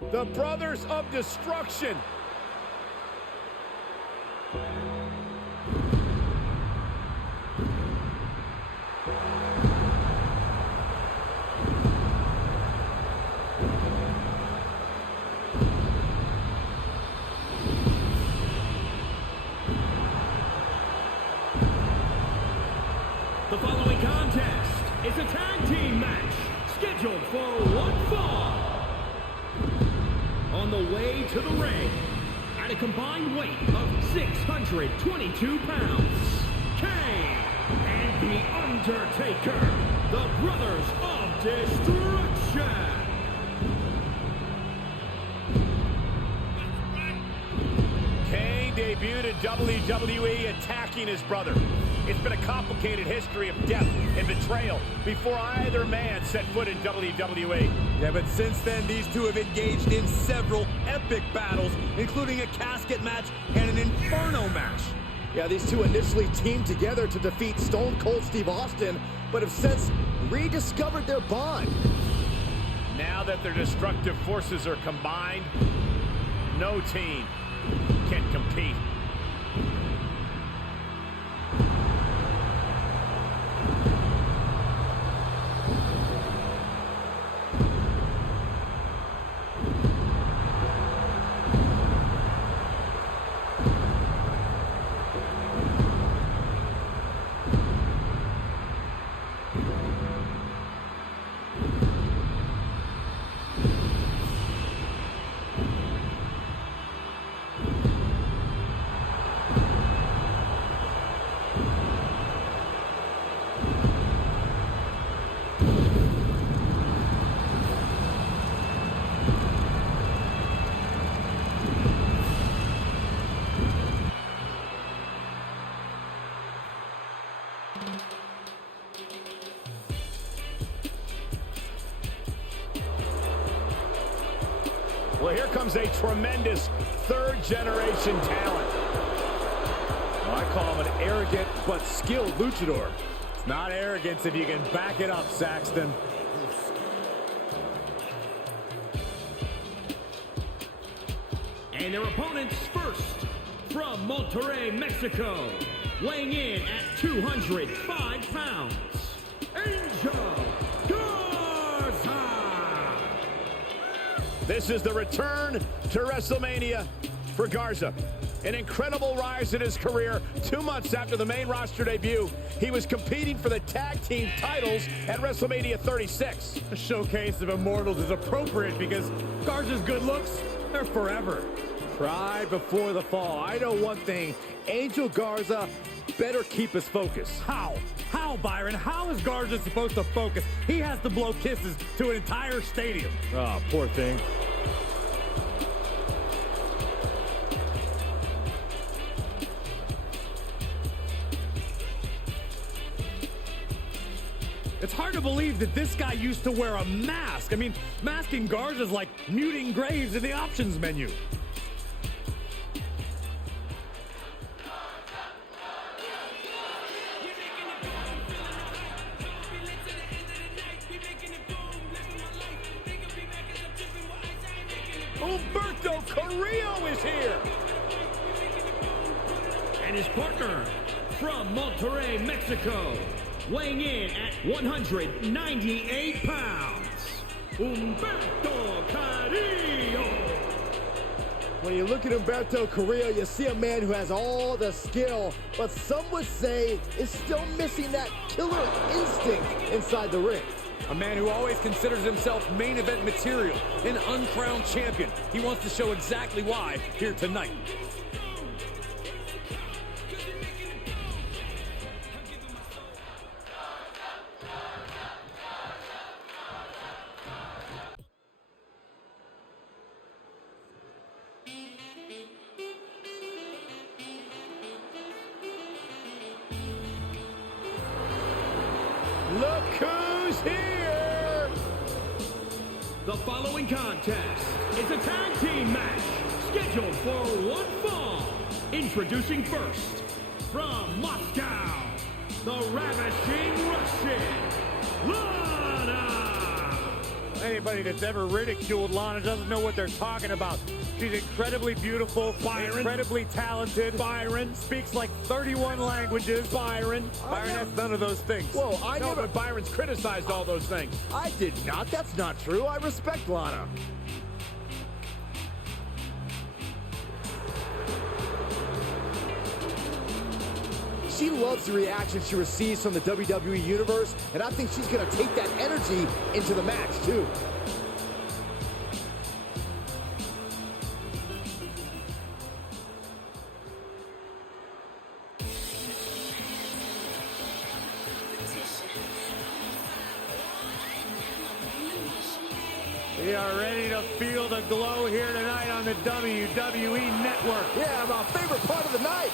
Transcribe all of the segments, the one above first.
The Brothers of Destruction. The following contest is a tag team match scheduled for one fall. On the way to the ring, at a combined weight of 622 pounds, Kane and The Undertaker, the Brothers of Destruction. Kane debuted in WWE attacking his brother. It's been a complicated history of death and betrayal before either man set foot in WWE. Yeah, but since then, these two have engaged in several epic battles, including a casket match and an Inferno match. Yeah, these two initially teamed together to defeat Stone Cold Steve Austin, but have since rediscovered their bond. Now that their destructive forces are combined, no team can compete. Well, here comes a tremendous third-generation talent. Well, I call him an arrogant but skilled luchador. It's not arrogance if you can back it up, Saxton. And their opponents first, from Monterrey, Mexico, weighing in at 205 pounds, Angel Garza. This is the return to WrestleMania for Garza. An incredible rise in his career. 2 months after the main roster debut, he was competing for the tag team titles at WrestleMania 36. A showcase of immortals is appropriate because Garza's good looks, they're forever. Pride before the fall. I know one thing, Angel Garza better keep his focus. How? How, Byron? How is Garza supposed to focus? He has to blow kisses to an entire stadium. Oh, poor thing. It's hard to believe that this guy used to wear a mask. I mean, masking Garza's like muting Graves in the options menu. Humberto Carrillo is here. And his partner, from Monterrey, Mexico, weighing in at 198 pounds, Humberto Carrillo. When you look at Humberto Carrillo, you see a man who has all the skill, but some would say is still missing that killer instinct inside the ring. A man who always considers himself main event material, an uncrowned champion. He wants to show exactly why here tonight. Look who's here! The following contest is a tag team match scheduled for one fall. Introducing first, from Moscow, the Ravishing Russian, Lana. Anybody that's ever ridiculed Lana doesn't know what they're talking about. She's incredibly beautiful, incredibly talented. Byron speaks like 31 languages. Byron has none of those things. Whoa, but Byron's criticized all those things. I did not. That's not true. I respect Lana. She loves the reaction she receives from the WWE Universe, and I think she's going to take that energy into the match, too. We are ready to feel the glow here tonight on the WWE Network. Yeah, my favorite part of the night.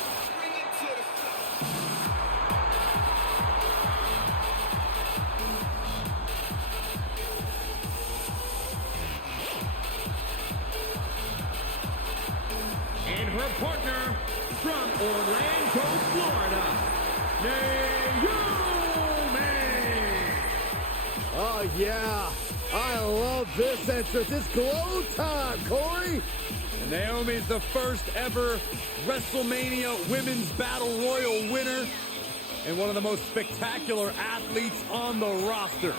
And her partner from Orlando, Florida, Naomi. Oh, yeah. I love this entrance. It's glow time, Corey. And Naomi's the first ever WrestleMania Women's Battle Royal winner and one of the most spectacular athletes on the roster.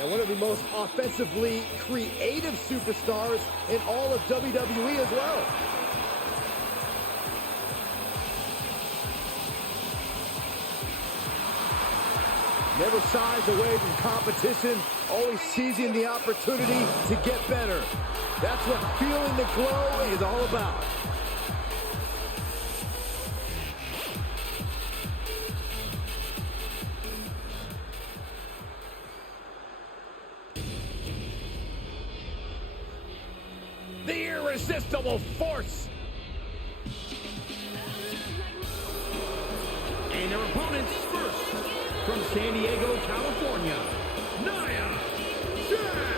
And one of the most offensively creative superstars in all of WWE as well. Never shies away from competition, always seizing the opportunity to get better. That's what feeling the glow is all about. The irresistible force. And their opponents first, from San Diego, California, Nia Jax.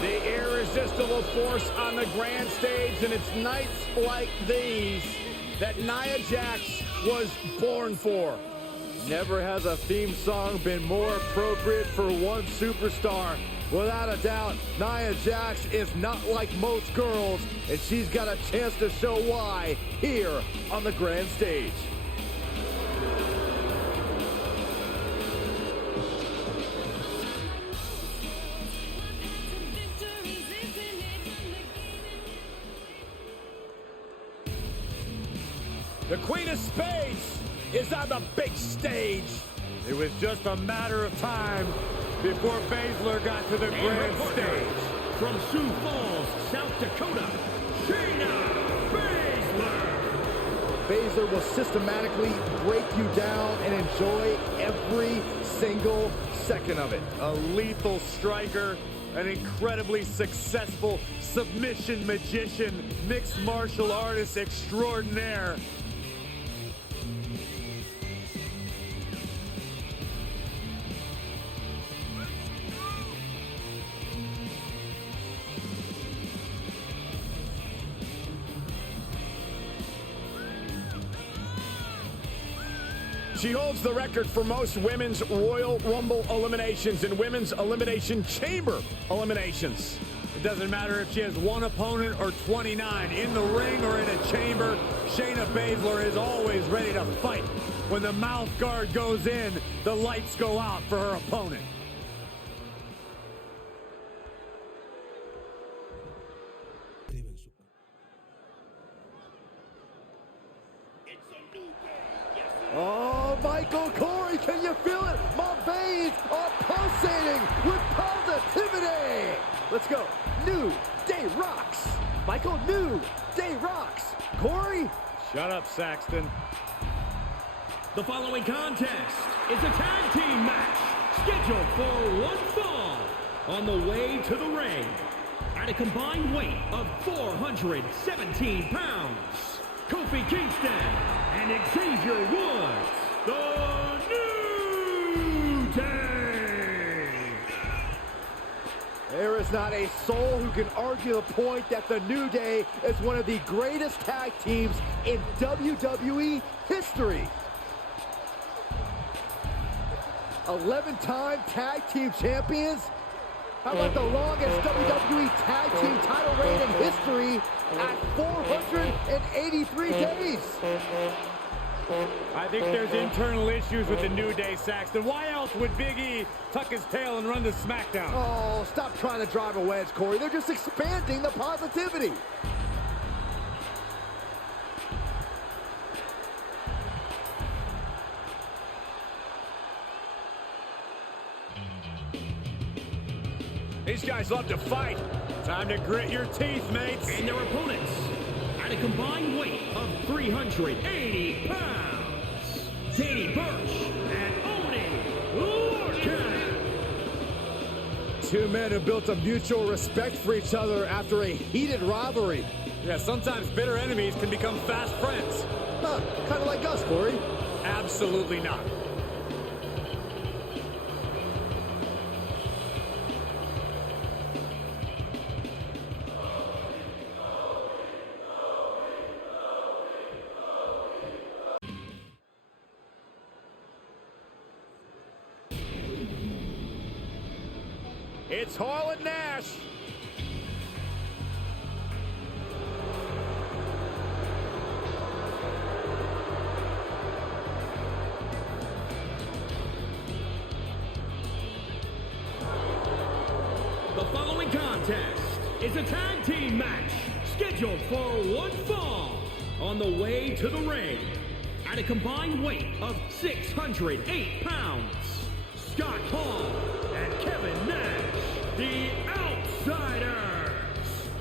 The irresistible force on the grand stage, and it's nights like these that Nia Jax was born for. Never has a theme song been more appropriate for one superstar. Without a doubt, Nia Jax is not like most girls, and she's got a chance to show why here on the grand stage. The Queen of Spades is on the big stage. It was just a matter of time before Baszler got to the grand stage. From Sioux Falls, South Dakota, Shayna Baszler. Baszler will systematically break you down and enjoy every single second of it. A lethal striker, an incredibly successful submission magician, mixed martial artist extraordinaire. She holds the record for most women's Royal Rumble eliminations and women's Elimination Chamber eliminations. It doesn't matter if she has one opponent or 29. In the ring or in a chamber, Shayna Baszler is always ready to fight. When the mouth guard goes in, the lights go out for her opponent. Oh, Michael, Corey, can you feel it? My veins are pulsating with positivity. Let's go. New Day rocks. Michael, New Day rocks. Corey? Shut up, Saxton. The following contest is a tag team match scheduled for one fall on the way to the ring at a combined weight of 417 pounds. Kofi Kingston and Xavier Woods, the New Day. There is not a soul who can argue the point that the New Day is one of the greatest tag teams in WWE history. 11-time tag team champions. How about the longest WWE Tag Team title reign in history at 483 days? I think there's internal issues with the New Day, Saxton. Why else would Big E tuck his tail and run to SmackDown? Oh, stop trying to drive a wedge, Corey. They're just expanding the positivity. These guys love to fight. Time to grit your teeth, mates. And their opponents, at a combined weight of 380 pounds, Danny Burch and Oni Lorcan. Two men who built a mutual respect for each other after a heated rivalry. Yeah, sometimes bitter enemies can become fast friends. Huh, kind of like us, Corey. Absolutely not. It's Hall and Nash. The following contest is a tag team match scheduled for one fall. On the way to the ring, at a combined weight of 608 pounds, Scott Hall and Kevin Nash, the Outsiders.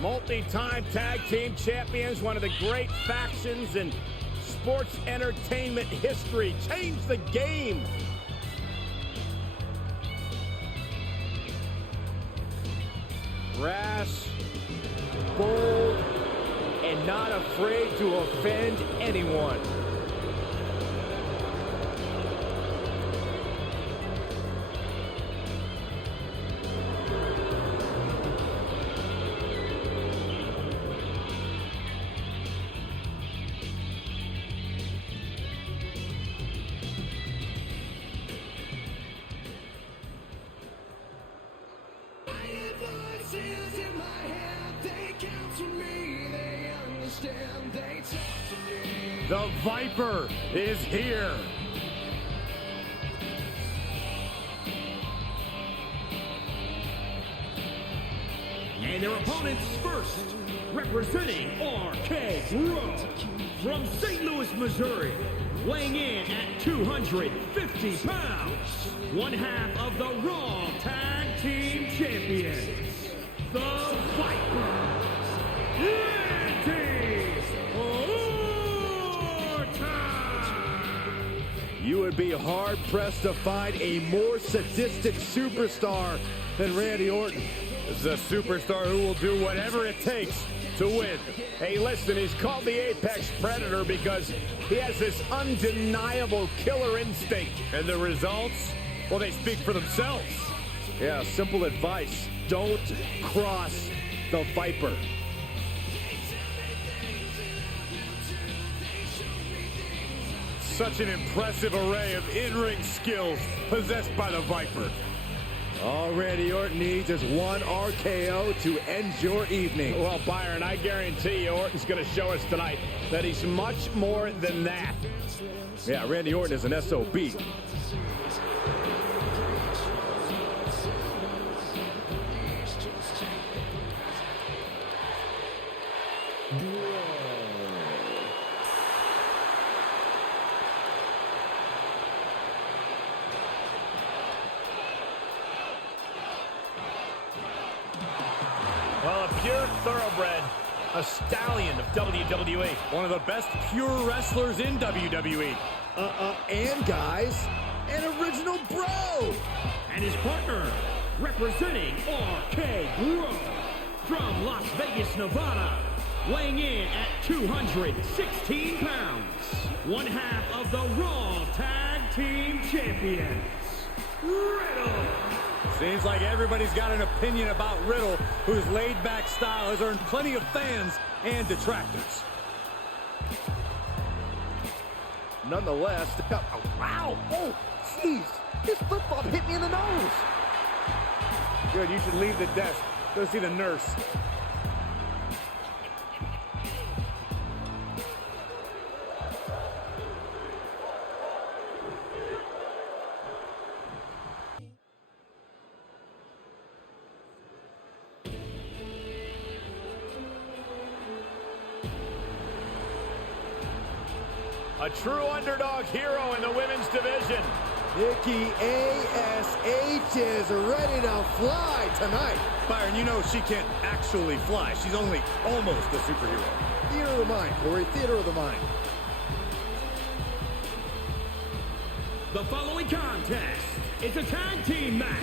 Multi-time tag team champions, one of the great factions in sports entertainment history. Change the game. Brash, bold, and not afraid to offend anyone. The Viper is here. And their opponents first, representing RK Bro, from St. Louis, Missouri, weighing in at 250 pounds, one half of the Raw Tag Team Champions, the Viper, Randy Orton. You would be hard-pressed to find a more sadistic superstar than Randy Orton. This is a superstar who will do whatever it takes to win. Hey, listen, he's called the Apex Predator because he has this undeniable killer instinct. And the results, well, they speak for themselves. Yeah, simple advice. Don't cross the Viper. Such an impressive array of in-ring skills possessed by the Viper. All Randy Orton needs is one RKO to end your evening. Well, Byron, I guarantee you Orton's going to show us tonight that he's much more than that. Yeah, Randy Orton is an SOB. Well, a pure thoroughbred, a stallion of WWE. One of the best pure wrestlers in WWE. And guys, an original bro. And his partner, representing RK Bro, from Las Vegas, Nevada, weighing in at 216 pounds, one half of the Raw Tag Team Champions, Riddle. Seems like everybody's got an opinion about Riddle, whose laid-back style has earned plenty of fans and detractors. Nonetheless, wow, oh, jeez, this flip-flop hit me in the nose. Good, you should leave the desk. Go see the nurse. A true underdog hero in the women's division. Nikki A.S.H. is ready to fly tonight. Byron, you know she can't actually fly. She's only almost a superhero. Theater of the mind, Corey. Theater of the mind. The following contest is a tag team match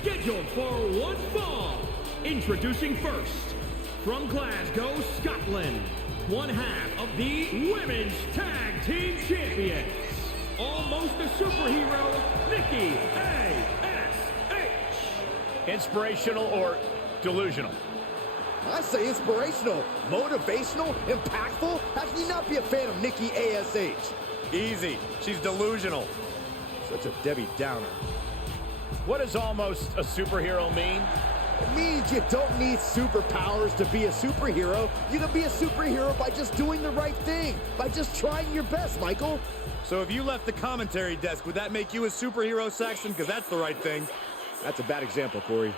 scheduled for one fall. Introducing first, from Glasgow, Scotland, one half of the Women's Tag Team Champions, almost a superhero, Nikki A.S.H. Inspirational or delusional? I say inspirational, motivational, impactful. How can you not be a fan of Nikki A.S.H.? Easy. She's delusional. Such a Debbie Downer. What does almost a superhero mean? It means you don't need superpowers to be a superhero. You can be a superhero by just doing the right thing, by just trying your best, Michael. So if you left the commentary desk, would that make you a superhero, Saxton? Because that's the right thing. That's a bad example, Corey.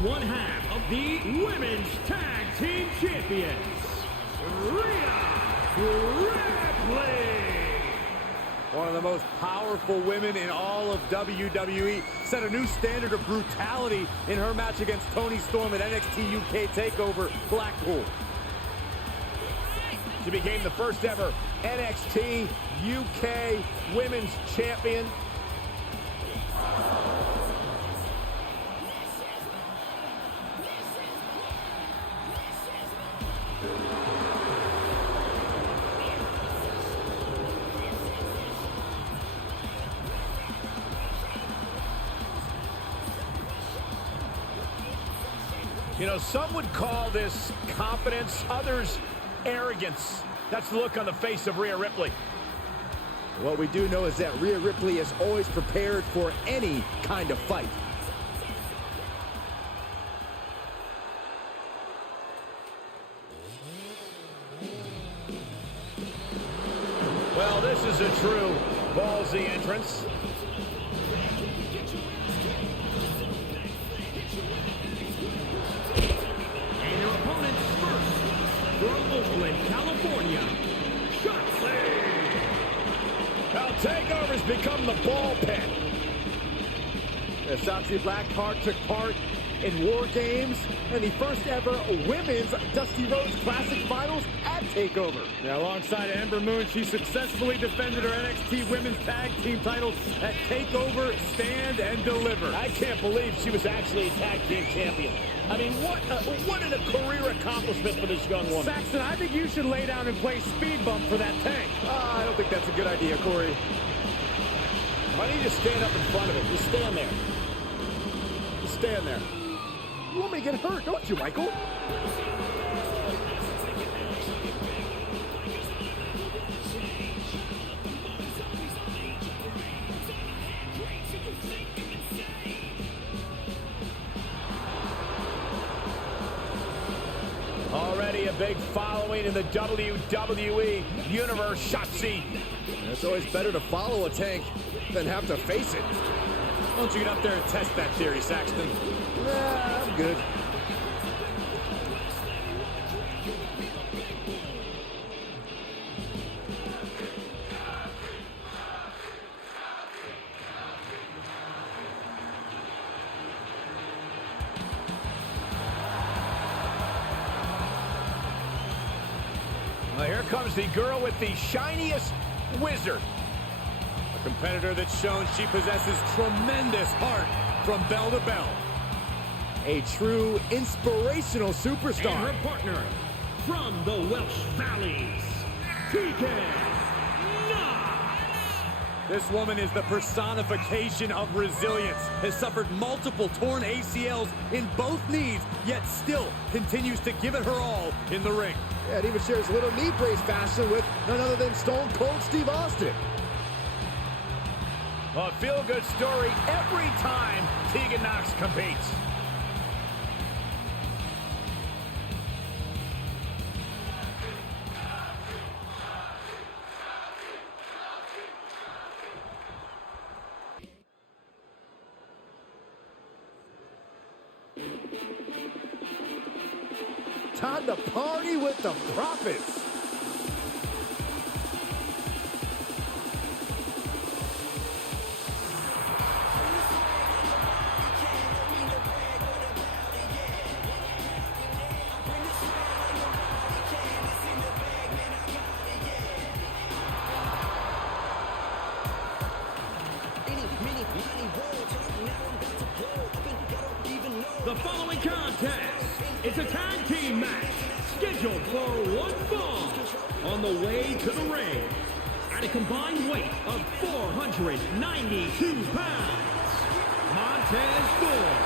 One half of the Women's Tag Team Champions, Rhea Ripley. One of the most powerful women in all of WWE. Set a new standard of brutality in her match against Toni Storm at NXT UK TakeOver Blackpool. She became the first ever NXT UK Women's Champion. You know, some would call this confidence, others arrogance. That's the look on the face of Rhea Ripley. What we do know is that Rhea Ripley is always prepared for any kind of fight. Well, this is a true ballsy entrance. From Oakland, California, Shotzi. Now TakeOver's become the ball pit. Shotzi Blackheart took part in War Games and the first ever Women's Dusty Rhodes Classic Finals at TakeOver. Now, alongside Ember Moon, she successfully defended her NXT Women's Tag Team titles at TakeOver Stand and Deliver. I can't believe she was actually a tag team champion. I mean, what a career accomplishment for this young woman. Saxton, I think you should lay down and play speed bump for that tank. I don't think that's a good idea, Corey. Why don't you just stand up in front of it? Just stand there. Just stand there. You want me to get hurt, don't you, Michael? Already a big following in the WWE Universe, Shotzi. It's always better to follow a tank than have to face it. Why don't you get up there and test that theory, Saxton? Nah, I'm good. Well, here comes the girl with the shiniest wizard. A competitor that's shown she possesses tremendous heart from bell to bell. A true inspirational superstar. And her partner from the Welsh Valleys, This woman is the personification of resilience, has suffered multiple torn ACLs in both knees, yet still continues to give it her all in the ring. Yeah, it even shares a little knee brace fashion with none other than Stone Cold Steve Austin. A feel-good story every time Tegan Nox competes. Time to party with the Profits. The following contest is a tag team match scheduled for one fall on the way to the ring at a combined weight of 492 pounds. Montez Ford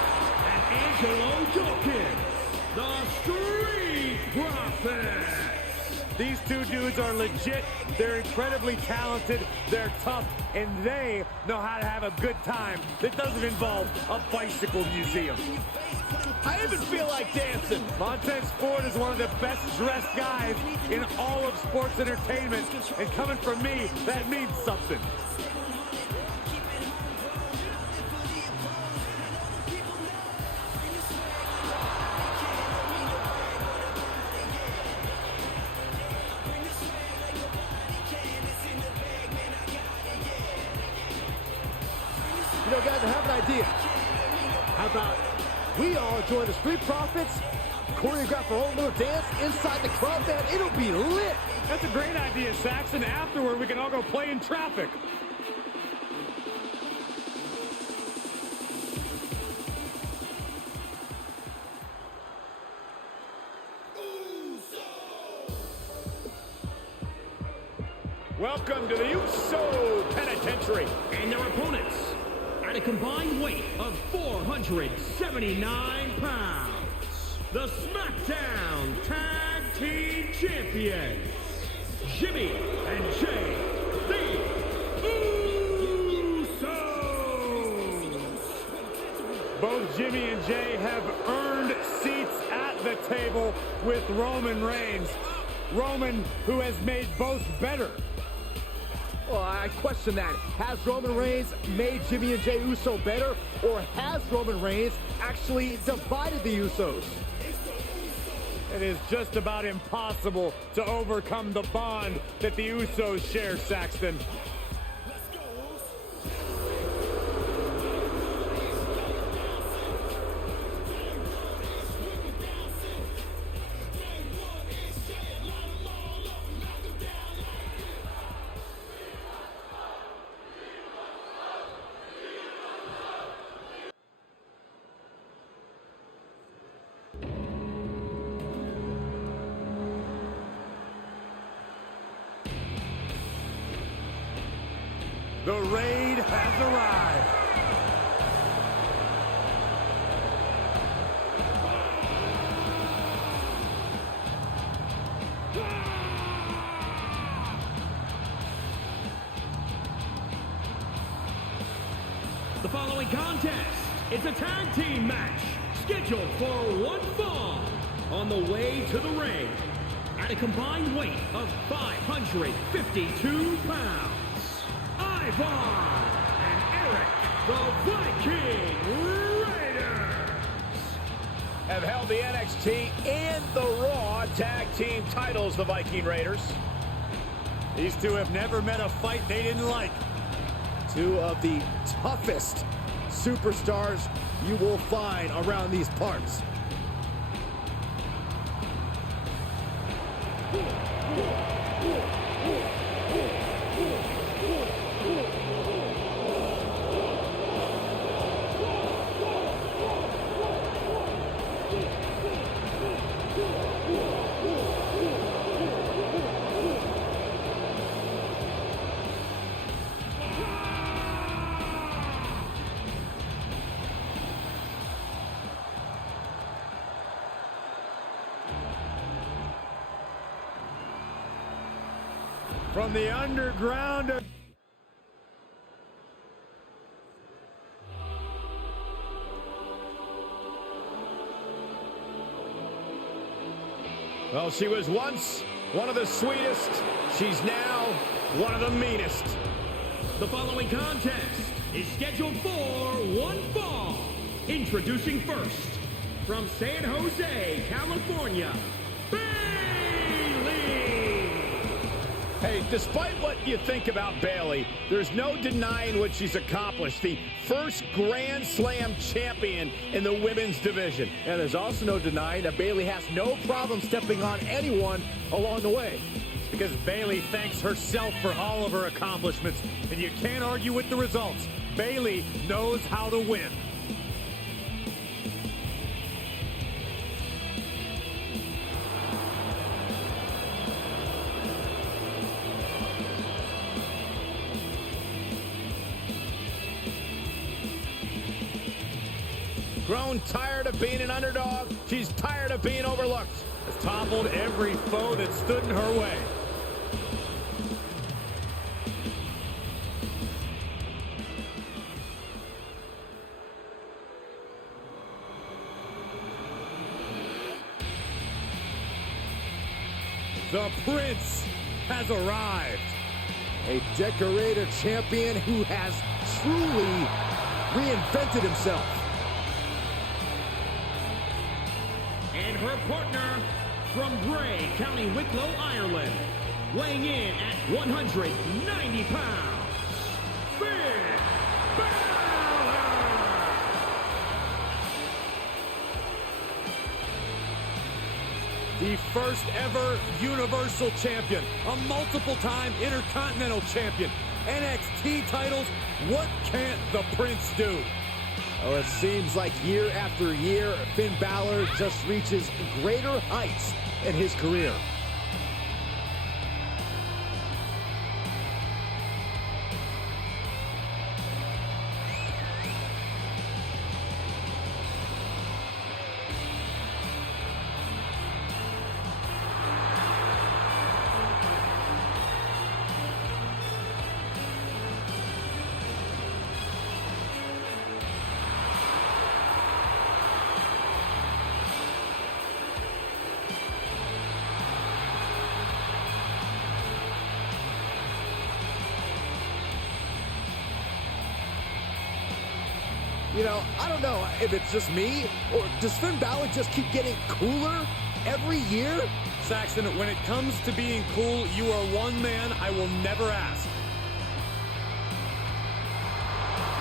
and Angelo Dawkins, the Street Profits. These two dudes are legit, they're incredibly talented, they're tough, and they know how to have a good time that doesn't involve a bicycle museum. I even feel like dancing. Montez Ford is one of the best dressed guys in all of sports entertainment, and coming from me, that means something. You know, guys, I have an idea. How about we all join the Street Profits, choreograph our own little dance inside the club, man? It'll be lit. That's a great idea, Saxon. Afterward, we can all go play in traffic. Welcome to the USO Penitentiary. And their opponents, at a combined weight of 479 pounds, the SmackDown Tag Team Champions, Jimmy and Jay, the Usos. Both Jimmy and Jay have earned seats at the table with Roman Reigns. Roman, who has made both better. Well, I question that. Has Roman Reigns made Jimmy and Jey Uso better, or has Roman Reigns actually divided the Usos? It is just about impossible to overcome the bond that the Usos share, Saxton. The raid has arrived. The following contest is a tag team match scheduled for one fall on the way to the ring at a combined weight of 552 pounds. Ivar and Eric, the Viking Raiders, Have held the NXT and the Raw tag team titles, the Viking Raiders. These two have never met a fight they didn't like. Two of the toughest superstars you will find around these parts. From the underground. Well, she was once one of the sweetest. She's now one of the meanest. The following contest is scheduled for one fall. Introducing first, from San Jose, California, Bayley! Hey, despite what you think about Bayley, there's no denying what she's accomplished. The first Grand Slam champion in the women's division. And there's also no denying that Bayley has no problem stepping on anyone along the way. Because Bayley thanks herself for all of her accomplishments, and you can't argue with the results. Bayley knows how to win. Grown tired of being an underdog. She's tired of being overlooked. Has toppled every foe that stood in her way. The Prince has arrived. A decorated champion who has truly reinvented himself. And her partner from Bray, County Wicklow, Ireland, weighing in at 190 pounds, Finn Balor! The first ever Universal Champion, a multiple-time Intercontinental Champion, NXT titles. What can't the Prince do? Oh, it seems like year after year, Finn Balor just reaches greater heights in his career. You know, I don't know if it's just me, or does Finn Balor just keep getting cooler every year? Saxton, when it comes to being cool, you are one man I will never ask.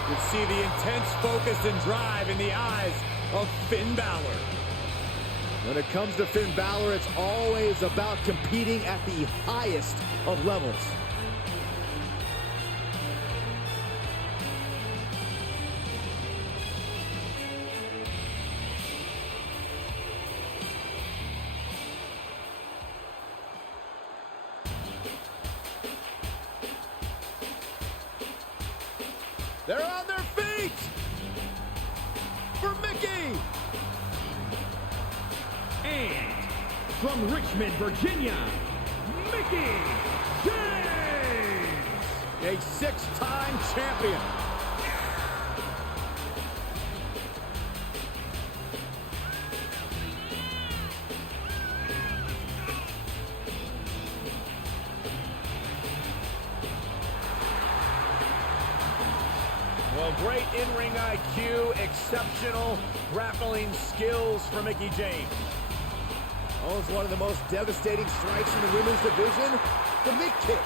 You can see the intense focus and drive in the eyes of Finn Balor. When it comes to Finn Balor, it's always about competing at the highest of levels. They're on their feet for Mickey. And from Richmond, Virginia, Mickey James! A six-time champion. Well, great in-ring IQ, exceptional grappling skills for Mickey James. Owns one of the most devastating strikes in the women's division, the mid kick.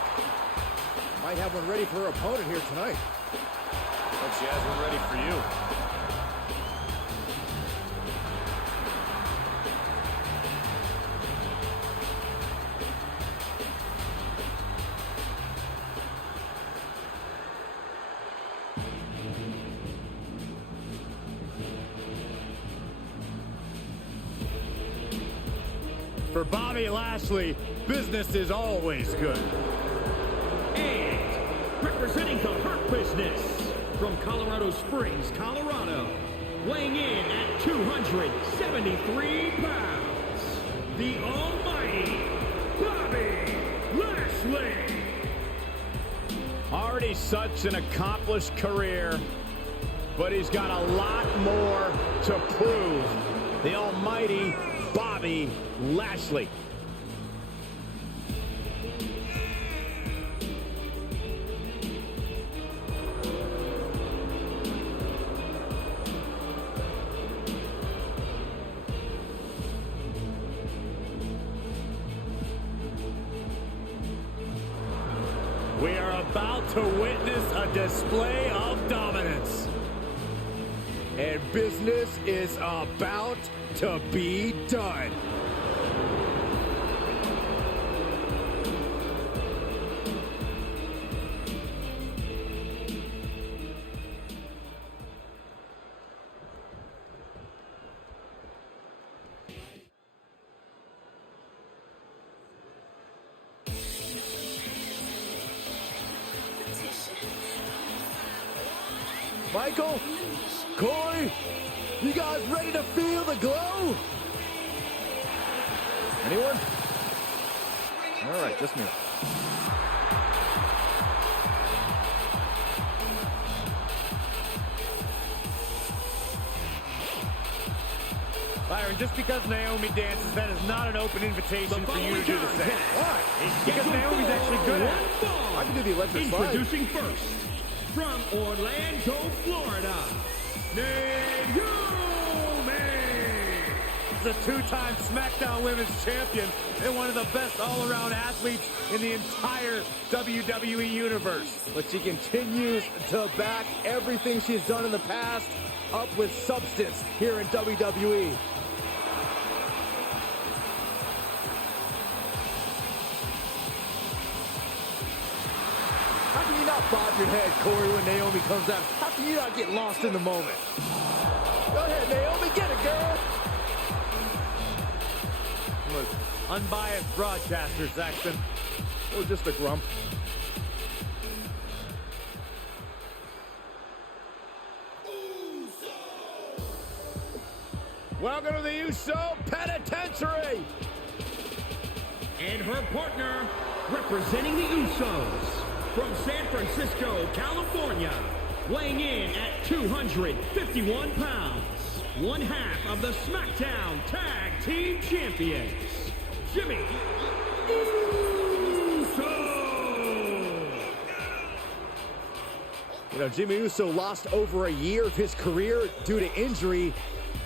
Might have one ready for her opponent here tonight. Hope she has one ready for you. For Bobby Lashley, business is always good. And representing the Hurt Business from Colorado Springs, Colorado, weighing in at 273 pounds, the almighty Bobby Lashley. Already such an accomplished career, but he's got a lot more to prove. The almighty Bobby Lashley. We are about to witness a display of dominance. And business is about to be done. Michael, Corey, you guys ready to feel the glow? Anyone? All right, just me. Byron, just because Naomi dances, that is not an open invitation for you to do the same. Why? Because Naomi's actually good at it. I can do the electric slide. Introducing first, from Orlando, Florida, Naomi! The two-time SmackDown Women's Champion and one of the best all-around athletes in the entire WWE Universe. But she continues to back everything she's done in the past up with substance here in WWE. How can you not bob your head, Corey, when Naomi comes out? How can you not get lost in the moment? Go ahead, Naomi, get it, girl! Unbiased broadcaster, Saxton. Or just a grump. Welcome to the Uso Penitentiary. And her partner, representing the Usos, from San Francisco, California, weighing in at 251 pounds, one half of the SmackDown Tag Team Champions, Jimmy Uso! You know, Jimmy Uso lost over a year of his career due to injury.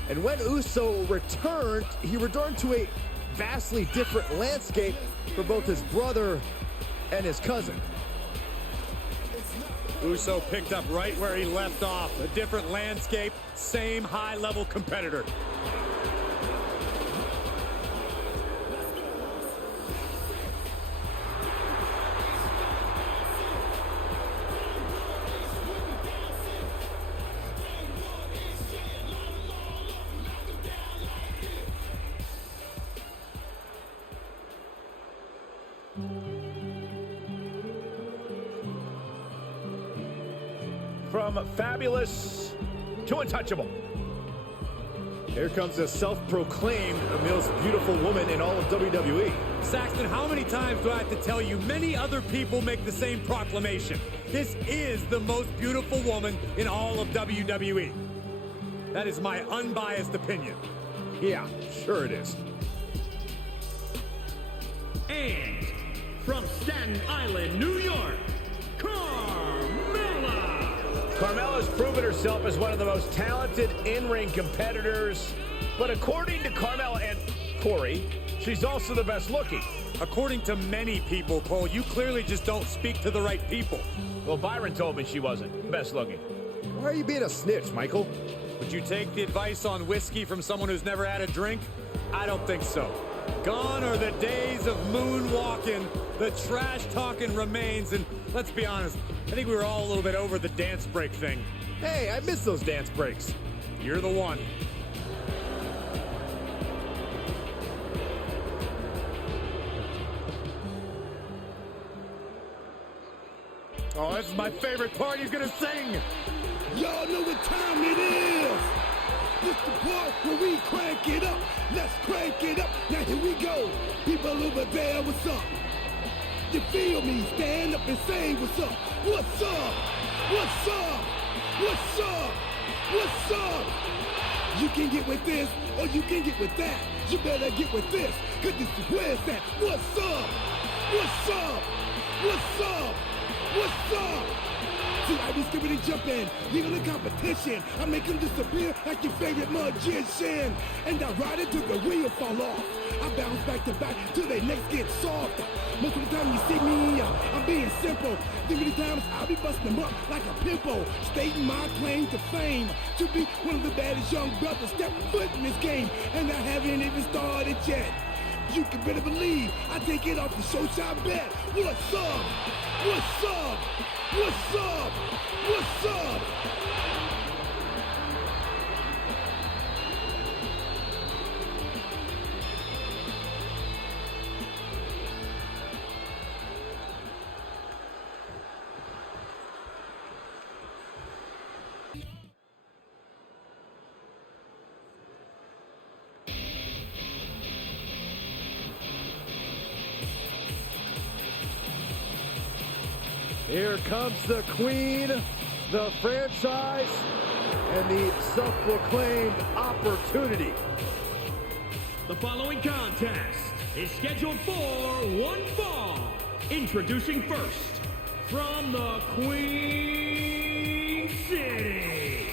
And when Uso returned, he returned to a vastly different landscape for both his brother and his cousin. Uso picked up right where he left off. A different landscape, same high-level competitor. From fabulous to untouchable. Here comes a self-proclaimed most beautiful woman in all of WWE. Saxton, how many times do I have to tell you many other people make the same proclamation? This is the most beautiful woman in all of WWE. That is my unbiased opinion. Yeah, sure it is. And from Staten Island, New York, Carmella's proven herself as one of the most talented in-ring competitors, but according to Carmella and Corey, she's also the best looking. According to many people, Cole, you clearly just don't speak to the right people. Well, Byron told me she wasn't best looking. Why are you being a snitch, Michael? Would you take the advice on whiskey from someone who's never had a drink? I don't think so. Gone are the days of moonwalking. The trash talking remains, and let's be honest, I think we were all a little bit over the dance break thing. Hey, I miss those dance breaks. You're the one. Oh, this is my favorite part. He's gonna sing. Y'all know what time it is. This the part where we crank it up. Let's crank it up. Now here we go. People over there, what's up? You feel me? Stand up. up and say what's up. What's up? What's up? What's up? What's up? You can get with this or you can get with that. You better get with this, cause this is where it's at. What's up? What's up? What's up? What's up? See, I be skipping and jumping, leaving the competition. I make them disappear like your favorite magician. And I ride it till the wheel fall off. I bounce back to back till they necks get soft. Most of the time you see me, I'm being simple. Many times I'll be busting them up like a pimple. Stating my claim to fame, to be one of the baddest young brothers step foot in this game. And I haven't even started yet. You can better believe I take it off the show shop bet. What's up? What's up? What's up? What's up? Here comes the queen, the franchise, and the self-proclaimed opportunity. The following contest is scheduled for one fall. Introducing first, from the Queen City,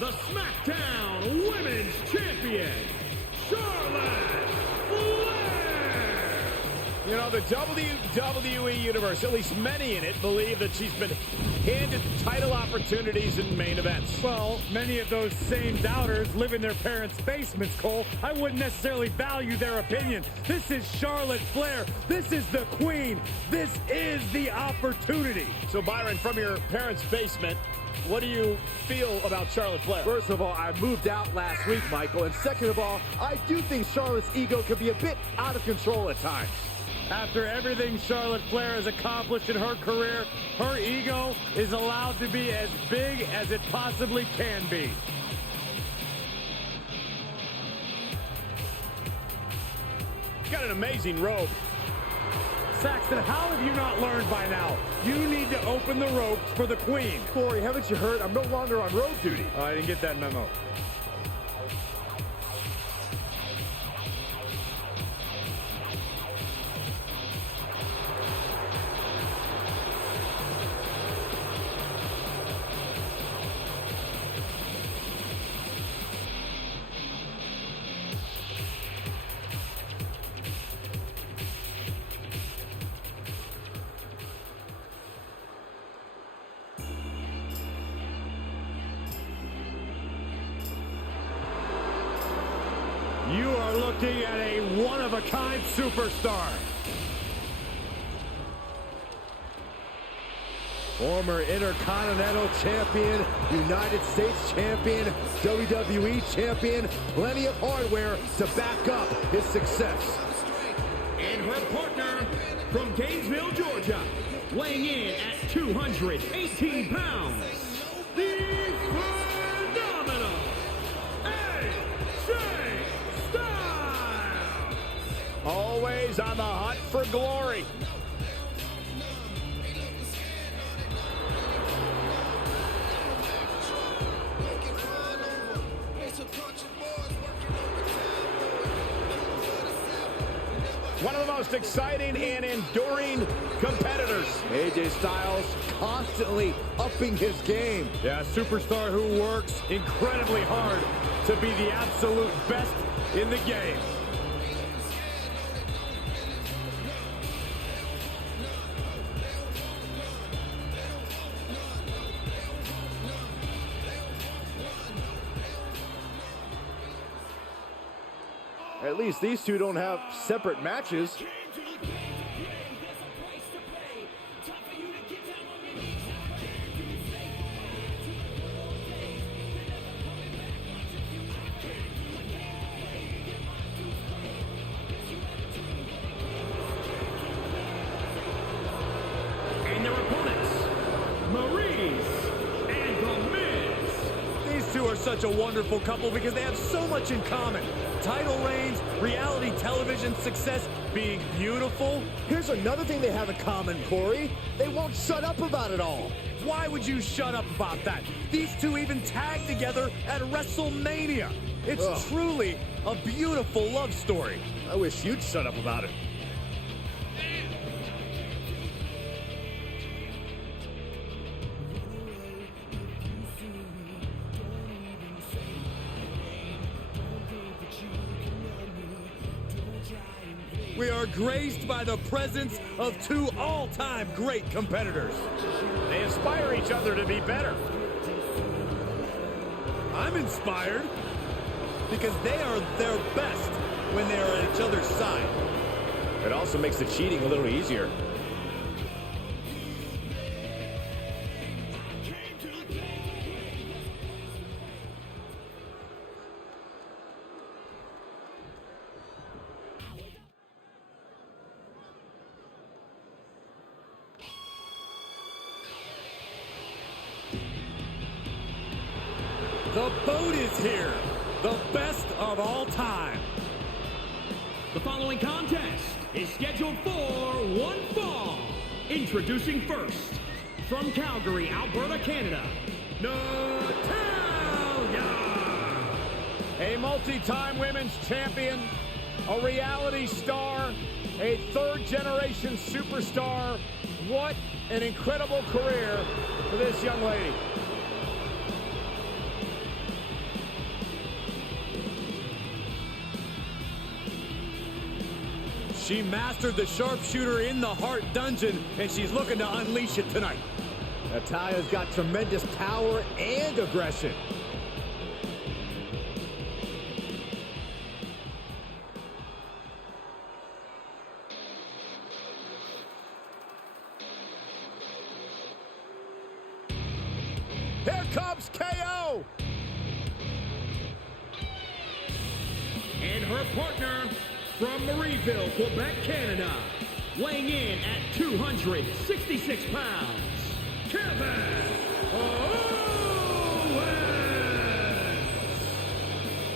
the SmackDown Women's Champion, Charlotte Flair. You know, the WWE Universe, at least many in it, believe that she's been handed title opportunities in main events. Well, many of those same doubters live in their parents' basements, Cole. I wouldn't necessarily value their opinion. This is Charlotte Flair. This is the queen. This is the opportunity. So, Byron, from your parents' basement, what do you feel about Charlotte Flair? First of all, I moved out last week, Michael. And second of all, I do think Charlotte's ego can be a bit out of control at times. After everything Charlotte Flair has accomplished in her career, her ego is allowed to be as big as it possibly can be. Got an amazing robe. Saxton, how have you not learned by now? You need to open the ropes for the queen. Corey, haven't you heard? I'm no longer on road duty. I didn't get that memo. You are looking at a one-of-a-kind superstar. Former Intercontinental Champion, United States Champion, WWE Champion, plenty of hardware to back up his success. And her partner from Gainesville, Georgia, weighing in at 218 pounds, the phenomenal AJ Styles. Always on the hunt for glory. One of the most exciting and enduring competitors. AJ Styles constantly upping his game. Yeah, a superstar who works incredibly hard to be the absolute best in the game. At least these two don't have separate matches. And their opponents, Maurice and The Miz. These two are such a wonderful couple because they have so much in common. title reigns, reality television success being beautiful. Here's another thing they have in common, Corey. They won't shut up about it all. Why would you shut up about that? These two even tagged together at WrestleMania. It's truly a beautiful love story. I wish you'd shut up about it. We are graced by the presence of two all-time great competitors. They inspire each other to be better. I'm inspired because they are their best when they are at each other's side. It also makes the cheating a little easier. The boat is here, the best of all time. The following contest is scheduled for one fall. Introducing first, from Calgary, Alberta, Canada, Natalya. A multi-time women's champion, a reality star, a third-generation superstar. What an incredible career for this young lady. She mastered the sharpshooter in the Heart Dungeon, and she's looking to unleash it tonight. Natalya's got tremendous power and aggression. Here comes KO. And her partner from Marieville, Quebec, Canada, weighing in at 266 pounds, Kevin Owens.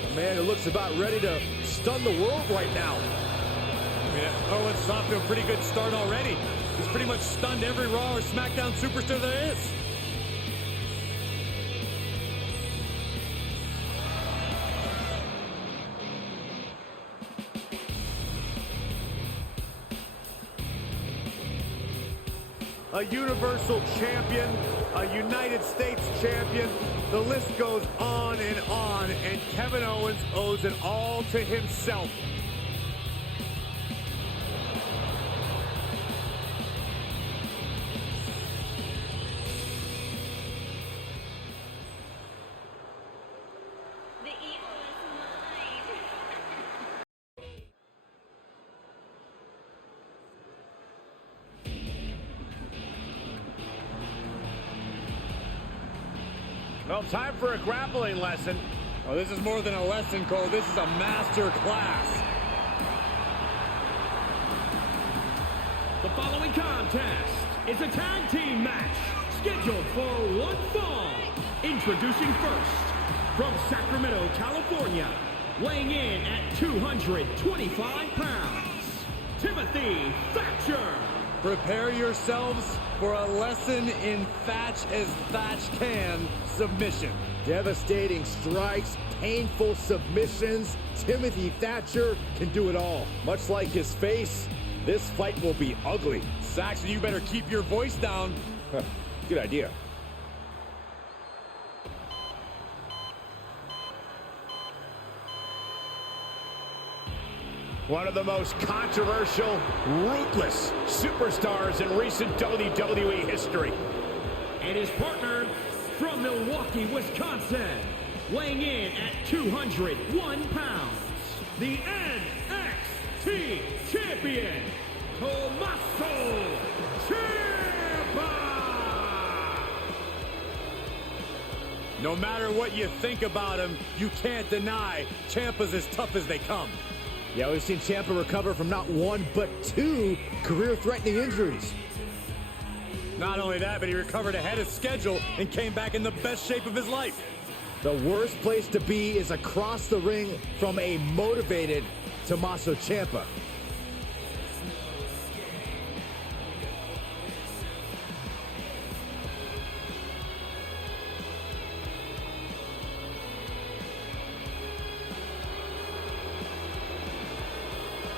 A man who looks about ready to stun the world right now. Yeah, Owens off to a pretty good start already. He's pretty much stunned every Raw or SmackDown superstar there is. A Universal Champion, a United States Champion. The list goes on, and Kevin Owens owes it all to himself. The evil is mine. Well, time for a grappling lesson. Oh, this is more than a lesson, Cole. This is a master class. The following contest is a tag team match scheduled for one fall. Introducing first, from Sacramento, California, weighing in at 225 pounds, Timothy Thatcher. Prepare yourselves for a lesson in Thatch as Thatch can submission. Devastating strikes, painful submissions. Timothy Thatcher can do it all. Much like his face, this fight will be ugly. Saxon, you better keep your voice down. Good idea. One of the most controversial, ruthless superstars in recent WWE history. And his partner from Milwaukee, Wisconsin, weighing in at 201 pounds, the NXT Champion, Tommaso Ciampa. No matter what you think about him, you can't deny Ciampa's as tough as they come. Yeah, we've seen Ciampa recover from not one, but two career-threatening injuries. Not only that, but he recovered ahead of schedule and came back in the best shape of his life. The worst place to be is across the ring from a motivated Tommaso Ciampa.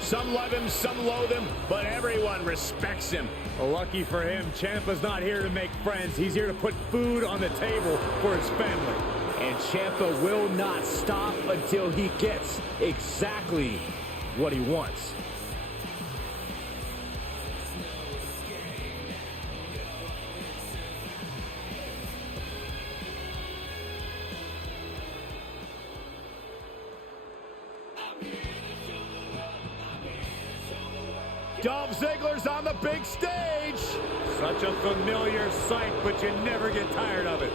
Some love him, some loathe him, but everyone respects him. Well, lucky for him, Ciampa's not here to make friends. He's here to put food on the table for his family. And Ciampa will not stop until he gets exactly what he wants. Dolph Ziggler's on the big stage. Such a familiar sight, but you never get tired of it.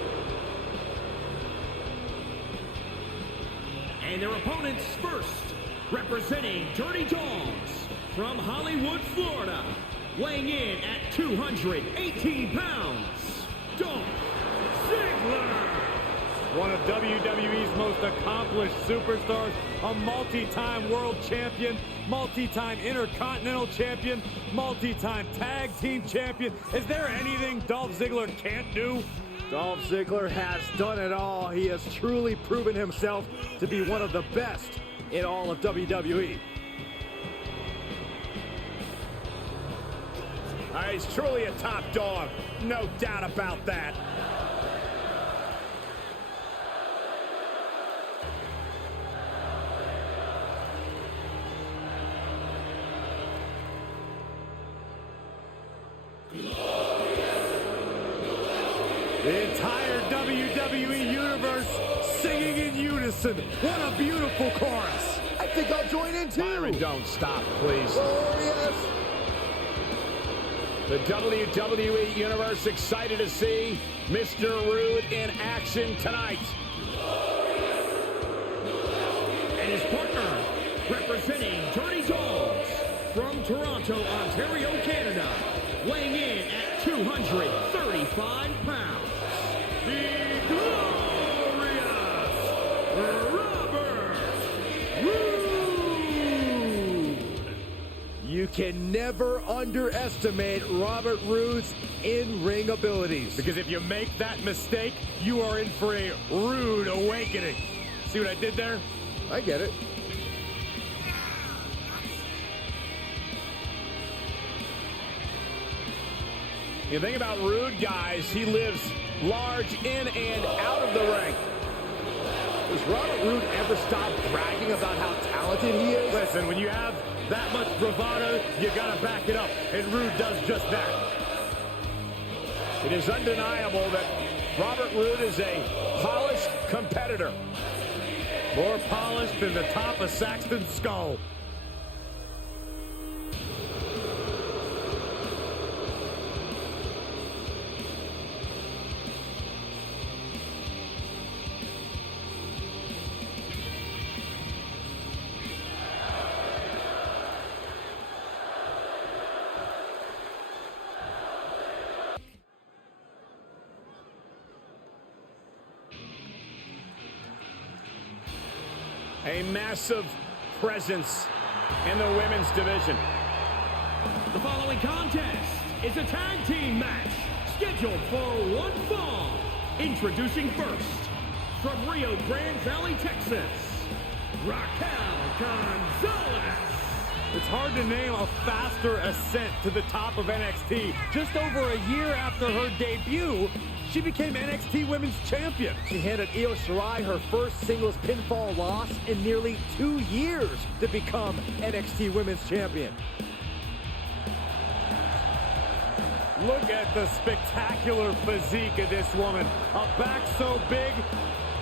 And their opponents first, representing Dirty Dogs from Hollywood, Florida, weighing in at 218 pounds, Dolph Ziggler. One of WWE's most accomplished superstars, a multi-time world champion, multi-time intercontinental champion, multi-time tag team champion. Is there anything Dolph Ziggler can't do? Dolph Ziggler has done it all. He has truly proven himself to be one of the best in all of WWE. He's truly a top dog, no doubt about that. The entire WWE Universe singing in unison. What a beautiful chorus. I think I'll join in too. Byron, don't stop, please. Glorious. The WWE Universe excited to see Mr. Rude in action tonight. And his partner, representing Dirty Dogs from Toronto, Ontario, Canada, weighing in at 235 pounds, the glorious Robert Roode. You can never underestimate Robert Roode's in-ring abilities. Because if you make that mistake, you are in for a rude awakening. See what I did there? I get it. You think about Rude, guys, he lives large in and out of the ring. Does Robert Roode ever stop bragging about how talented he is? Listen, when you have that much bravado, you gotta back it up, and Rude does just that. It is undeniable that Robert Roode is a polished competitor. More polished than the top of Saxton's skull. A massive presence in the women's division. The following contest is a tag team match scheduled for one fall. Introducing first, from Rio Grande Valley, Texas, Raquel Gonzalez. It's hard to name a faster ascent to the top of NXT. Just over a year after her debut, she became NXT Women's Champion. She handed Io Shirai her first singles pinfall loss in nearly 2 years to become NXT Women's Champion. Look at the spectacular physique of this woman. A back so big,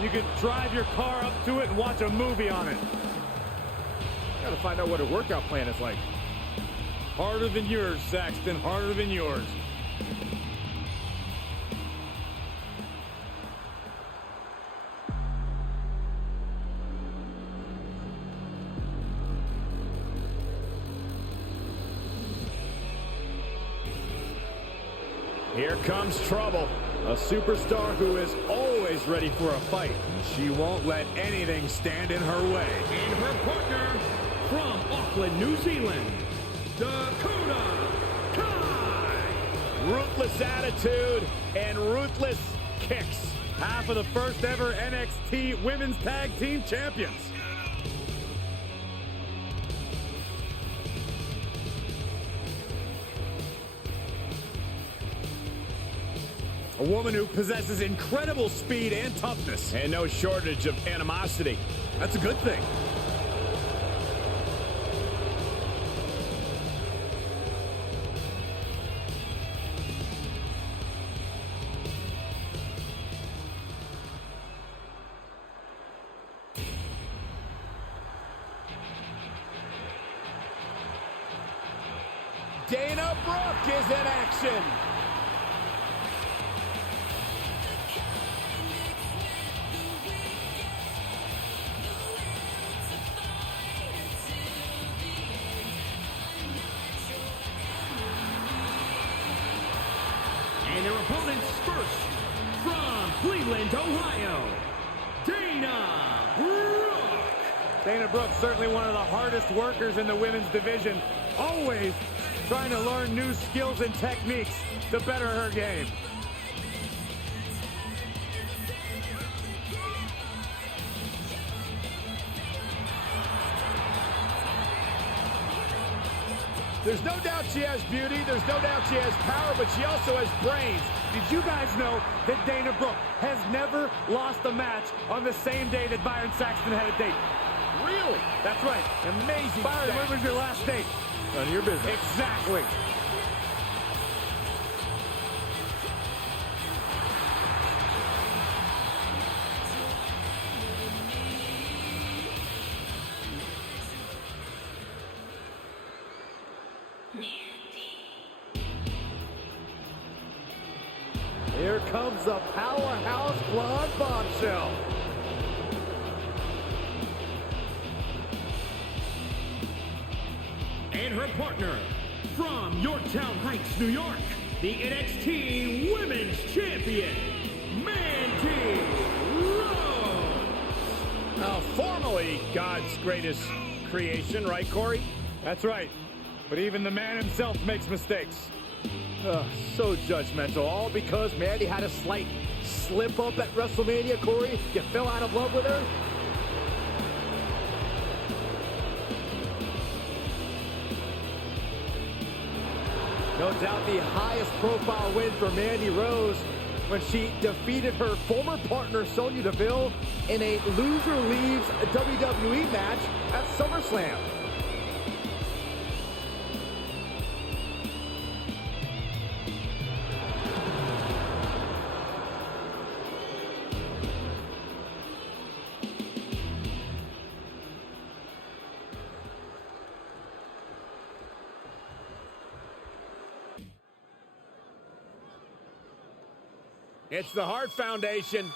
you could drive your car up to it and watch a movie on it. Gotta find out what her workout plan is like. Harder than yours, Saxton, harder than yours. Here Here comes trouble. A superstar who is always ready for a fight. She won't let anything stand in her way. And her partner from Auckland, New Zealand, Dakota Kai. Ruthless attitude and ruthless kicks. Half of the first ever NXT Women's Tag Team Champions. A woman who possesses incredible speed and toughness. And no shortage of animosity. That's a good thing. Dana Brooke is in action. And their opponents first, from Cleveland, Ohio, Dana Brooke. Dana Brooke, certainly one of the hardest workers in the women's division. Always trying to learn new skills and techniques to better her game. There's no doubt she has beauty, there's no doubt she has power, but she also has brains. Did you guys know that Dana Brooke has never lost a match on the same day that Byron Saxton had a date? Really? That's right. Amazing. Byron, stat. when was your last date? None of your business. Exactly. Here comes the powerhouse blonde bombshell. And her partner from Yorktown Heights, New York, the NXT Women's Champion, Mandy Rose. Now, formerly God's greatest creation, right, Corey? That's right. But even the man himself makes mistakes. So judgmental, all because Mandy had a slight slip up at WrestleMania, Corey. You fell out of love with her. No doubt the highest profile win for Mandy Rose when she defeated her former partner Sonya Deville in a loser leaves WWE match at SummerSlam. It's the Hart Foundation.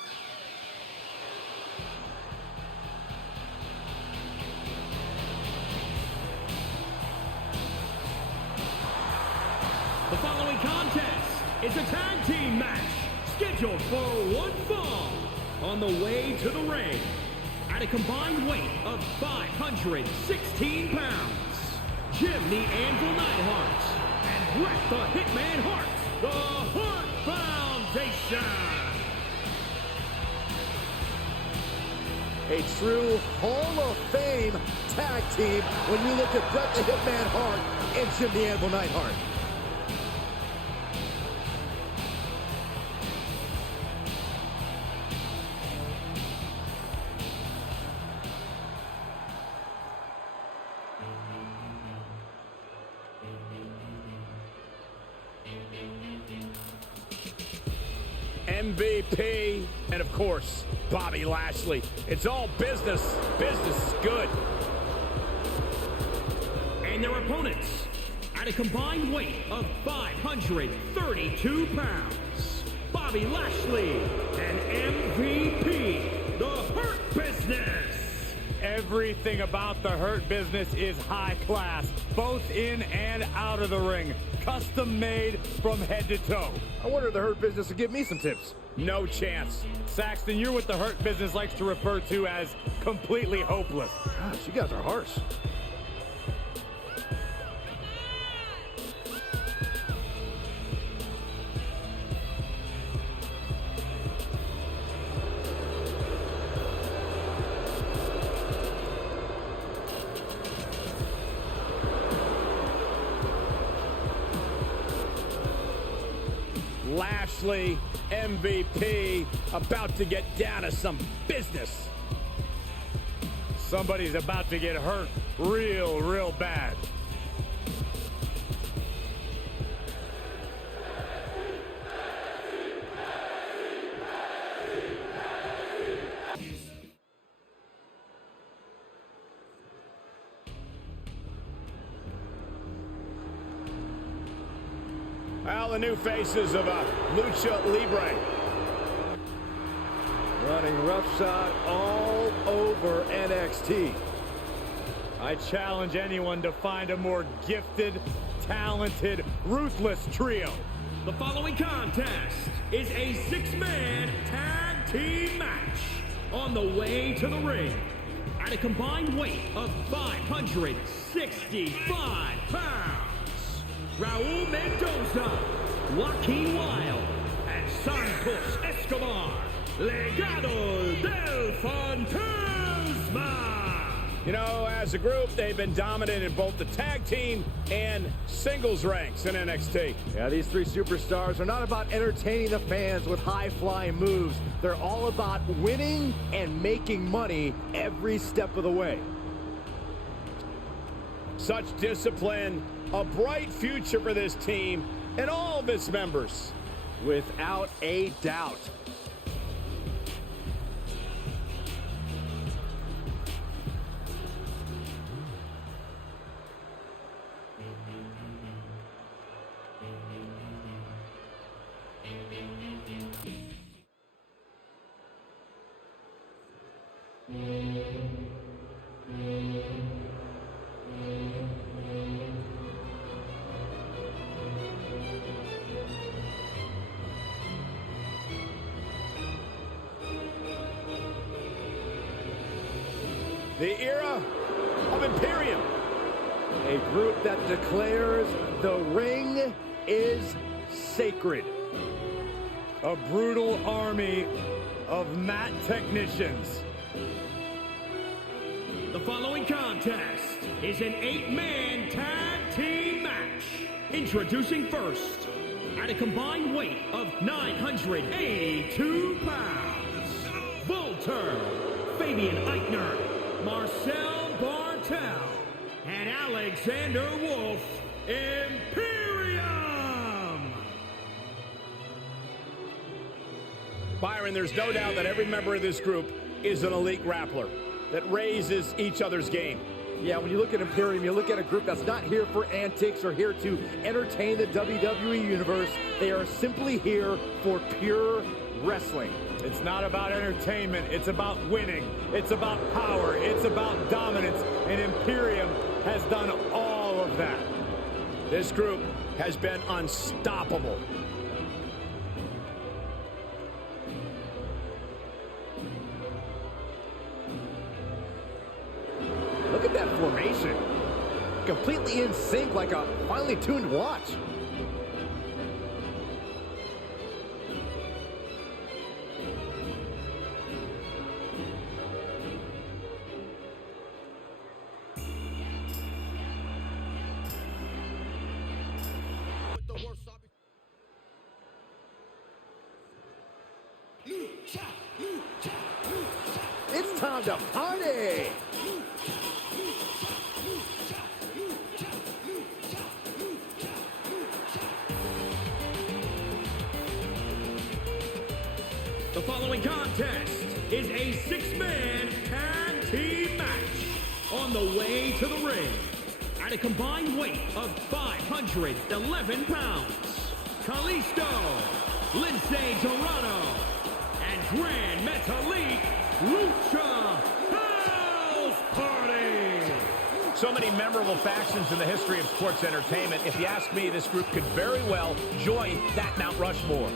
The following contest is a tag team match scheduled for one fall. On the way to the ring, at a combined weight of 516 pounds, Jim the Anvil Neidhart and Bret the Hitman Hart, the Hart Foundation. A true Hall of Fame tag team when you look at Bret the Hitman Hart and Jim the Anvil Neidhart. MVP, and of course, Bobby Lashley. It's all business. Business is good. And their opponents, at a combined weight of 532 pounds, Bobby Lashley and MVP, the Hurt Business. Everything about the Hurt Business is high class, both in and out of the ring. Custom made from head to toe. I wonder if the Hurt Business would give me some tips. No chance. Saxton, you're what the Hurt Business likes to refer to as completely hopeless. Gosh, you guys are harsh. Lashley, MVP, about to get down to some business. Somebody's about to get hurt real bad. Well, the new faces of Lucha Libre. Running roughshod all over NXT. I challenge anyone to find a more gifted, talented, ruthless trio. The following contest is a six-man tag team match on the way to the ring at a combined weight of 565 pounds. Raul Mendoza, Joaquin Wilde, and Santos Escobar, Legado del Fantasma. You know, as a group, they've been dominant in both the tag team and singles ranks in NXT. Yeah, these three superstars are not about entertaining the fans with high-flying moves. They're all about winning and making money every step of the way. Such discipline, a bright future for this team and all of its members. Without a doubt. The era of Imperium. A group that declares the ring is sacred. A brutal army of mat technicians. The following contest is an 8-man tag team match. Introducing first, at a combined weight of 982 pounds, Volter, Fabian Eichner, Marcel Bartel, and Alexander Wolf, Imperium. Byron, there's no doubt that every member of this group is an elite grappler that raises each other's game. Yeah, when you look at Imperium, you look at a group that's not here for antics or here to entertain the WWE Universe. They are simply here for pure wrestling. It's not about entertainment, it's about winning. It's about power, it's about dominance, and Imperium has done all of that. This group has been unstoppable. Look at that formation. Completely in sync like a finely tuned watch. It's time to party! The following contest is a 6-man tag team match on the way to the ring at a combined weight of 511 pounds. Kalisto, Lindsay Dorado, and Grand Metalik Lucha House So many memorable factions in the history of sports entertainment. If you ask me, this group could very well join that Mount Rushmore.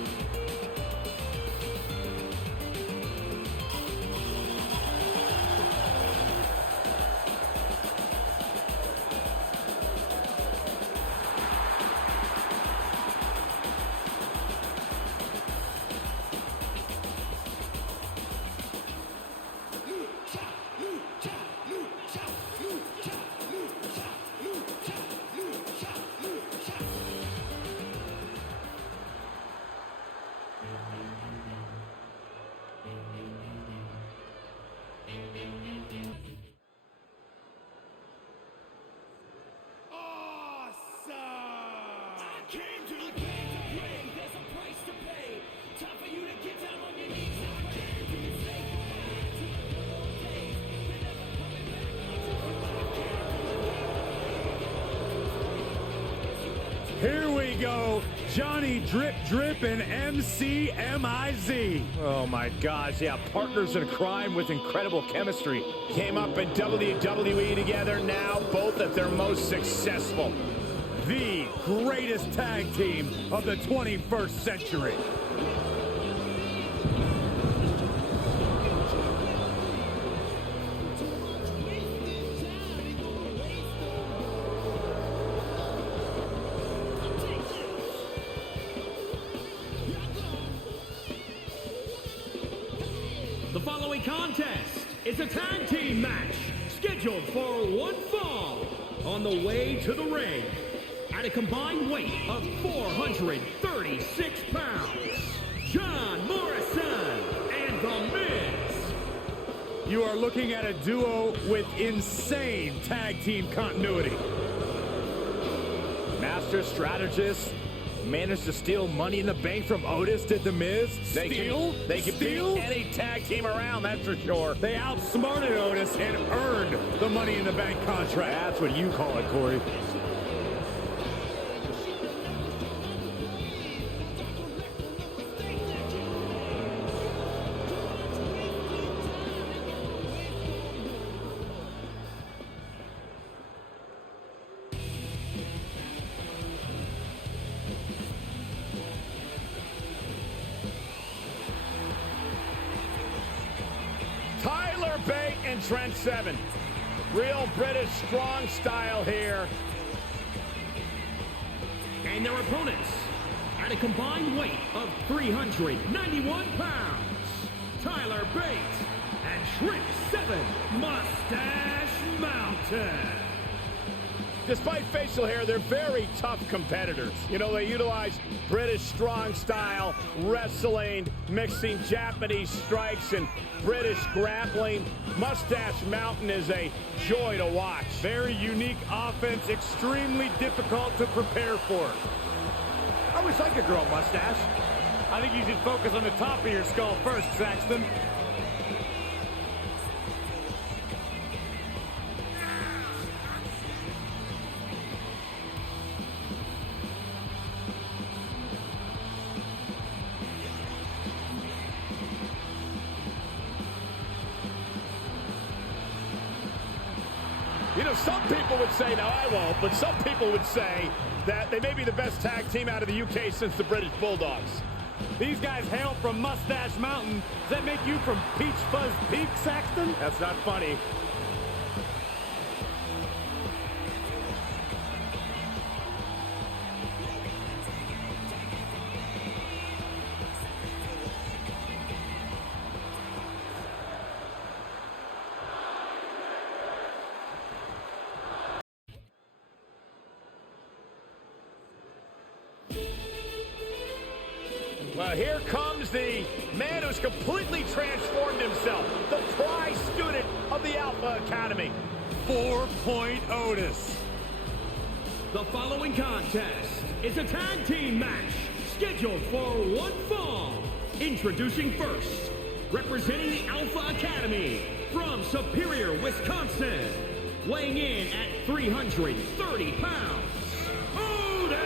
Here we go, Johnny Drip Drip and MCMIZ. Oh my gosh, yeah, partners in crime with incredible chemistry. Came up in WWE together, now both at their most successful. The greatest tag team of the 21st century. The following contest is a tag team match scheduled for one fall on the way to the ring at a combined weight of 436 pounds. John Morrison and The Miz. You are looking at a duo with insane tag team continuity. Master strategist managed to steal Money in the Bank from Otis, did The Miz. They can beat any tag team around, that's for sure. They outsmarted Otis and earned the Money in the Bank contract. That's what you call it, Corey. Tyler Bate and Trent Seven. Real British strong style here. And their opponents at a combined weight of 391 pounds. Tyler Bate and Trent Seven, Mustache Mountain. Despite facial hair, they're very tough competitors. You know, they utilize British strong style, wrestling, mixing Japanese strikes and British grappling. Mustache Mountain is a joy to watch. Very unique offense, extremely difficult to prepare for. I wish I could grow a mustache. I think you should focus on the top of your skull first, Saxton. You know, some people would say, now I won't, but some people would say that they may be the best tag team out of the UK since the British Bulldogs. These guys hail from Mustache Mountain. Does that make you from Peach Fuzz Peak, Saxton? That's not funny. Well, here comes the man who's completely transformed himself, the prize student of the Alpha Academy. 4-point Otis. The following contest is a tag team match scheduled for one fall. Introducing first, representing the Alpha Academy from Superior, Wisconsin, weighing in at 330 pounds, Otis!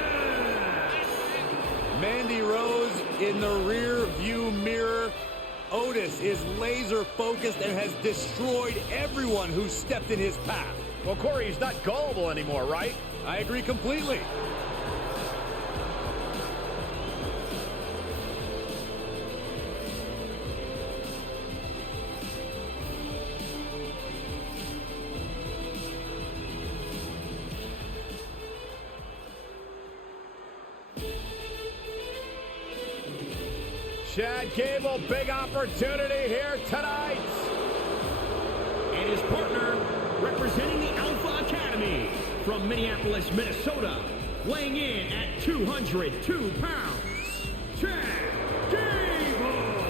Mandy Rose in the rear view mirror. Otis is laser focused and has destroyed everyone who stepped in his path. Well, Corey, he's not gullible anymore, right? I agree completely. Chad Gable, big opportunity here tonight. And his partner, representing the Alpha Academy from Minneapolis, Minnesota, weighing in at 202 pounds, Chad Gable.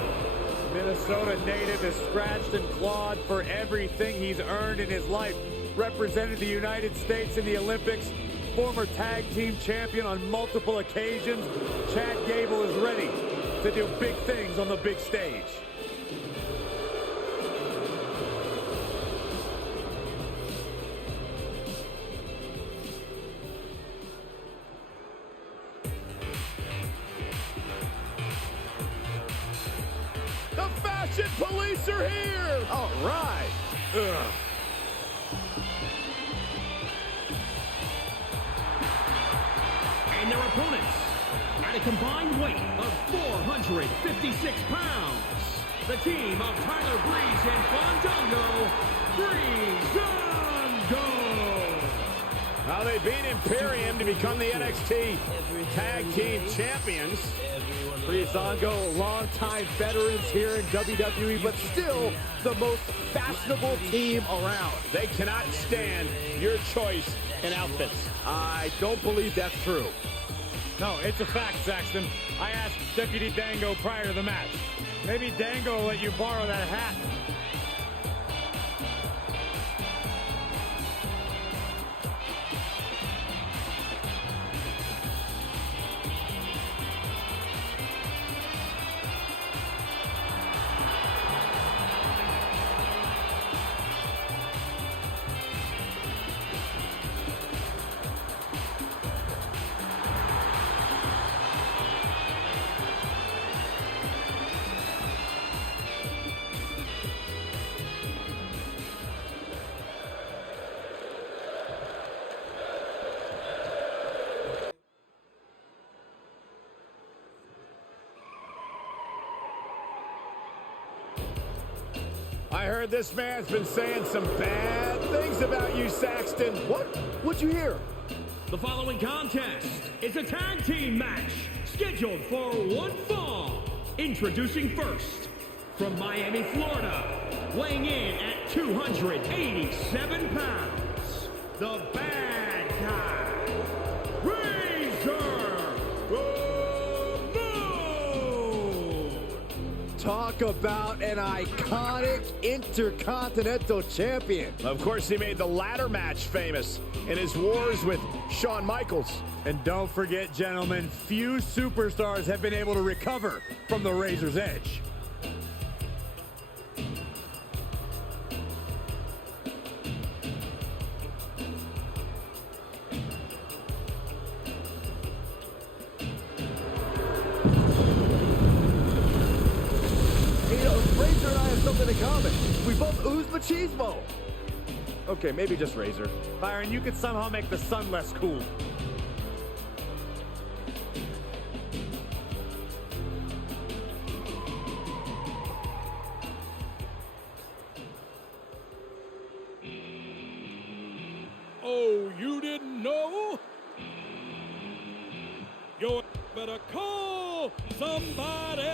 Minnesota native is scratched and clawed for everything he's earned in his life. Represented the United States in the Olympics, former tag team champion on multiple occasions. Chad Gable is ready to do big things on the big stage. The Fashion Police are here. All right. Ugh. And their opponents, at a combined weight of 456 pounds, the team of Tyler Breeze and Fandango, Breezango. Now they beat Imperium to become the NXT Tag Team Champions. Breezango, longtime veterans here in WWE, but still the most fashionable team around. They cannot stand your choice in outfits. I don't believe that's true. No, it's a fact, Saxton. I asked Deputy Dango prior to the match. Maybe Dango will let you borrow that hat. I heard this man's been saying some bad things about you, Saxton. What? What'd you hear? The following contest is a tag team match scheduled for one fall. Introducing first, from Miami, Florida, weighing in at 287 pounds, the bad guy, Razor Ramon. Talk about an iconic intercontinental champion. Of course, he made the ladder match famous in his wars with Shawn Michaels. And don't forget, gentlemen, few superstars have been able to recover from the Razor's Edge. You know, Razor and I have something in common. We both ooze machismo. Okay, maybe just Razor. Byron, you could somehow make the sun less cool. Oh, you didn't know? You better call somebody.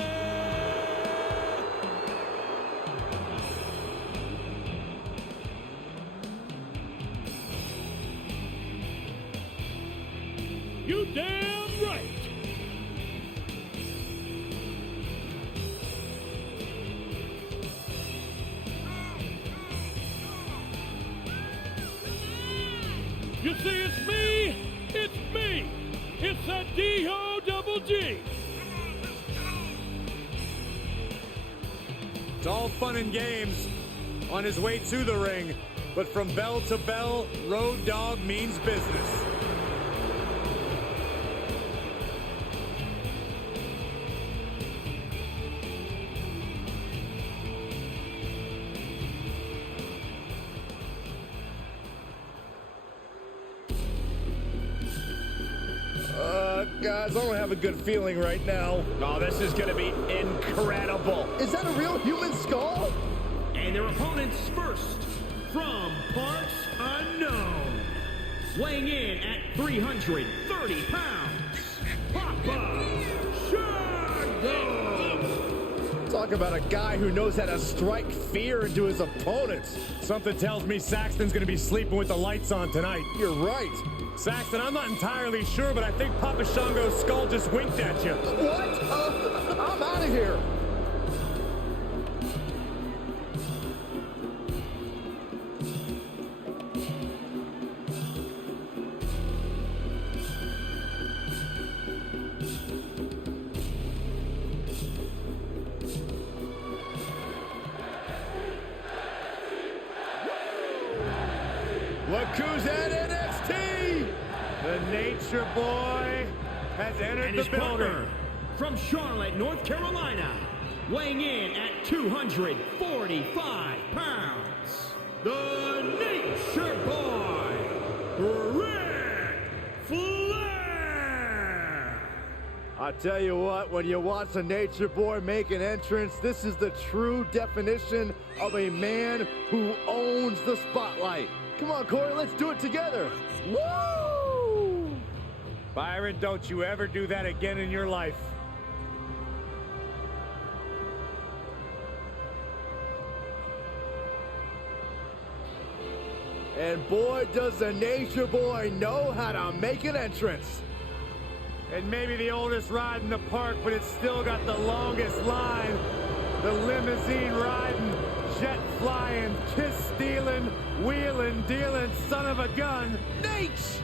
You damn right. You see, it's me. It's me. It's a D-O-double-G. It's all fun and games on his way to the ring, but from bell to bell, Road Dogg means business. guys. I don't have a good feeling right now. Oh, this is going to be incredible. Is that a real human skull? And their opponents first, from parts unknown, weighing in at 330 pounds, Papa Shango! Talk about a guy who knows how to strike fear into his opponents. Something tells me Saxton's gonna be sleeping with the lights on tonight. You're right. Saxton, I'm not entirely sure, but I think Papa Shango's skull just winked at you. What? I'm out of here. Look who's at NXT! The Nature Boy has entered And the his building. partner, from Charlotte, North Carolina, weighing in at 245 pounds, the Nature Boy, Ric Flair! I tell you what, when you watch a Nature Boy make an entrance, this is the true definition of a man who owns the spotlight. Come on, Corey, let's do it together. Woo! Byron, don't you ever do that again in your life. And boy, does the Nature Boy know how to make an entrance. And maybe the oldest ride in the park, but it's still got the longest line. The limousine riding, jet flying, kiss stealing, wheeling, dealing, son of a gun. Nate!